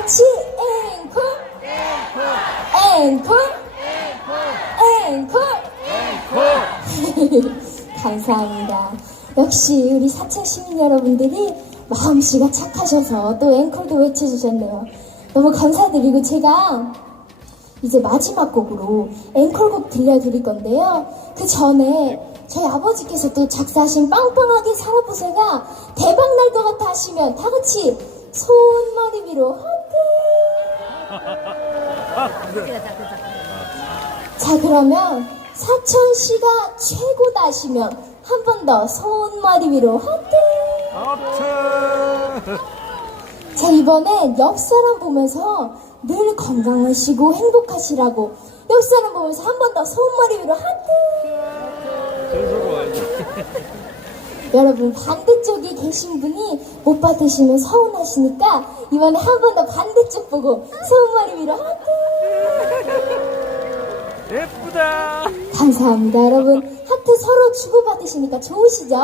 같이 앵콜 앵콜 앵콜 앵콜 감사합니다. 역시 우리 사천 시민 여러분들이 마음씨가 착하셔서 또 앵콜도 외쳐주셨네요. 너무 감사드리고 제가 이제 마지막 곡으로 앵콜곡 들려드릴 건데요. 그 전에 저희 아버지께서 또 작사하신 빵빵하게 살아보세가 대박날 것 같아 하시면 다 같이 손머리 위로 자 그러면 사천시가 최고다 하시면 한 번더 손머리 위로 하트 하트 자 이번엔 옆사람 보면서 늘 건강하시고 행복하시라고 옆사람 보면서 한 번더 손머리 위로 하트 여러분 반대쪽에 계신 분이 못 받으시면 서운하시니까 이번에 한 번 더 반대쪽 보고 손머리 위로 하트 예쁘다 감사합니다 여러분 하트 서로 주고받으시니까 좋으시죠?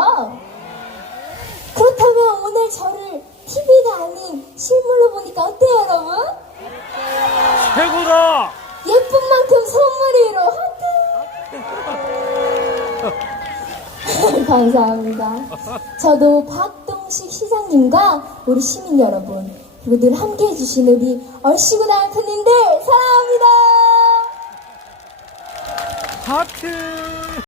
그렇다면 오늘 저를 TV가 아닌 실물로 보니까 어때요 여러분? 감사합니다. 저도 박동식 시장님과 우리 시민 여러분 그리고 늘 함께 해 주신 우리 얼씨구 남편님들 사랑합니다. 하트